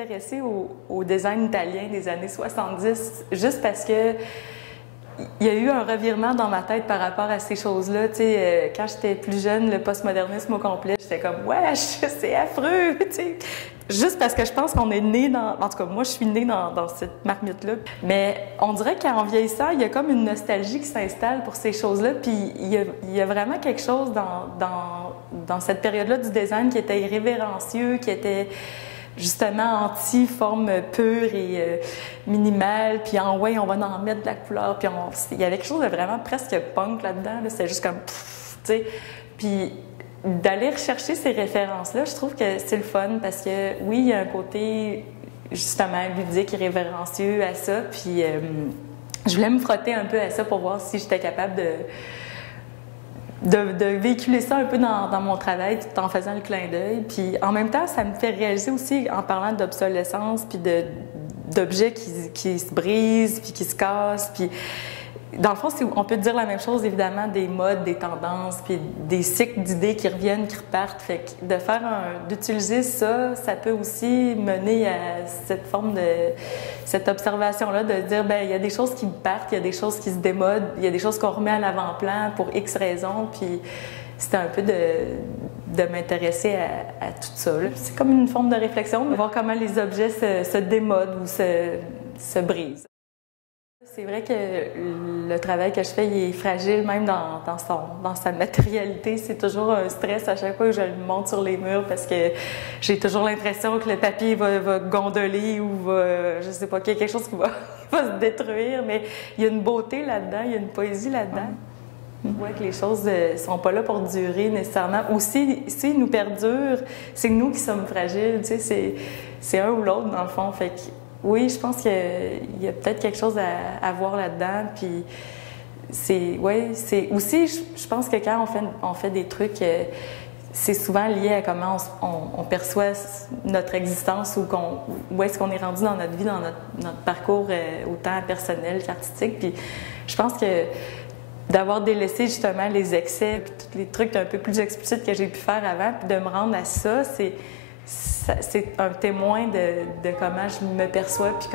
intéressée au design italien des années 70, juste parce que il y a eu un revirement dans ma tête par rapport à ces choses-là. Tu sais, quand j'étais plus jeune, le postmodernisme au complet, j'étais comme « wesh, c'est affreux! » tu sais. Juste parce que je pense qu'on est né dans... En tout cas, moi, je suis née dans cette marmite-là. Mais on dirait qu'en vieillissant, il y a comme une nostalgie qui s'installe pour ces choses-là. Puis il y a vraiment quelque chose dans cette période-là du design qui était irrévérencieux, qui était justement anti-forme pure et minimale, puis ouais, on va en mettre de la couleur, puis il y avait quelque chose de vraiment presque punk là-dedans, là. C'est juste comme, pff, tu sais, puis d'aller rechercher ces références-là, je trouve que c'est le fun, parce que oui, il y a un côté justement ludique, irrévérencieux à ça, puis je voulais me frotter un peu à ça pour voir si j'étais capable de véhiculer ça un peu dans mon travail tout en faisant le clin d'œil. Puis en même temps, ça me fait réaliser aussi, en parlant d'obsolescence, puis d'objets qui se brisent, puis qui se cassent. Puis dans le fond, on peut dire la même chose, évidemment, des modes, des tendances, puis des cycles d'idées qui reviennent, qui repartent. Fait que d'utiliser ça, ça peut aussi mener à cette observation-là de dire, ben il y a des choses qui partent, il y a des choses qui se démodent, il y a des choses qu'on remet à l'avant-plan pour X raisons, puis c'était un peu de m'intéresser à tout ça. C'est comme une forme de réflexion, de voir comment les objets se démodent ou se brisent. C'est vrai que le travail que je fais, il est fragile même dans sa matérialité. C'est toujours un stress à chaque fois que je le monte sur les murs parce que j'ai toujours l'impression que le papier va gondoler ou je sais pas, qu'il y a quelque chose qui va se détruire. Mais il y a une beauté là-dedans, il y a une poésie là-dedans. Ouais, que les choses ne sont pas là pour durer nécessairement. Ou s'ils nous perdurent, c'est nous qui sommes fragiles. Tu sais, c'est un ou l'autre dans le fond. Fait que, oui, je pense qu'il y a peut-être quelque chose à voir là-dedans. Puis c'est aussi, je pense que quand on fait des trucs, c'est souvent lié à comment on perçoit notre existence ou où est-ce qu'on est rendu dans notre vie, dans notre parcours, autant personnel qu'artistique. Puis je pense que d'avoir délaissé justement les excès puis tous les trucs un peu plus explicites que j'ai pu faire avant, puis de me rendre à ça, c'est un témoin de comment je me perçois puis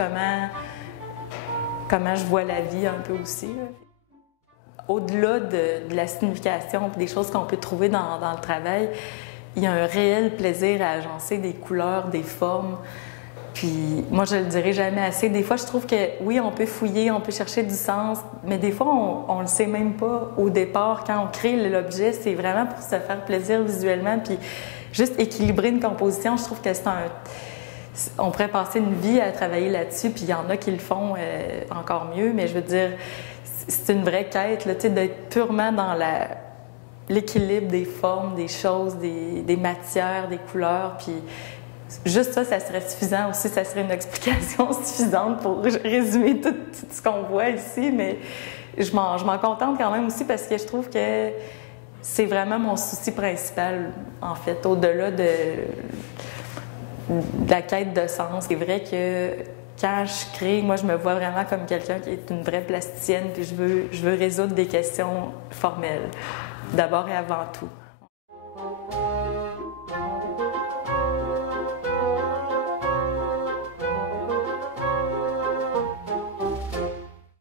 comment je vois la vie un peu aussi. Au-delà de la signification puis des choses qu'on peut trouver dans le travail, il y a un réel plaisir à agencer des couleurs, des formes. Puis moi, je le dirai jamais assez. Des fois, je trouve que oui, on peut fouiller, on peut chercher du sens, mais des fois, on le sait même pas au départ. Quand on crée l'objet, c'est vraiment pour se faire plaisir visuellement, puis juste équilibrer une composition. Je trouve que on pourrait passer une vie à travailler là-dessus, puis il y en a qui le font encore mieux, mais je veux dire, c'est une vraie quête, là, tu sais, d'être purement dans l'équilibre des formes, des choses, des matières, des couleurs, puis juste ça serait suffisant aussi, ça serait une explication suffisante pour résumer tout ce qu'on voit ici, mais je m'en contente quand même aussi parce que je trouve que c'est vraiment mon souci principal, en fait, au-delà de la quête de sens. C'est vrai que quand je crée, moi, je me vois vraiment comme quelqu'un qui est une vraie plasticienne, puis je veux résoudre des questions formelles, d'abord et avant tout.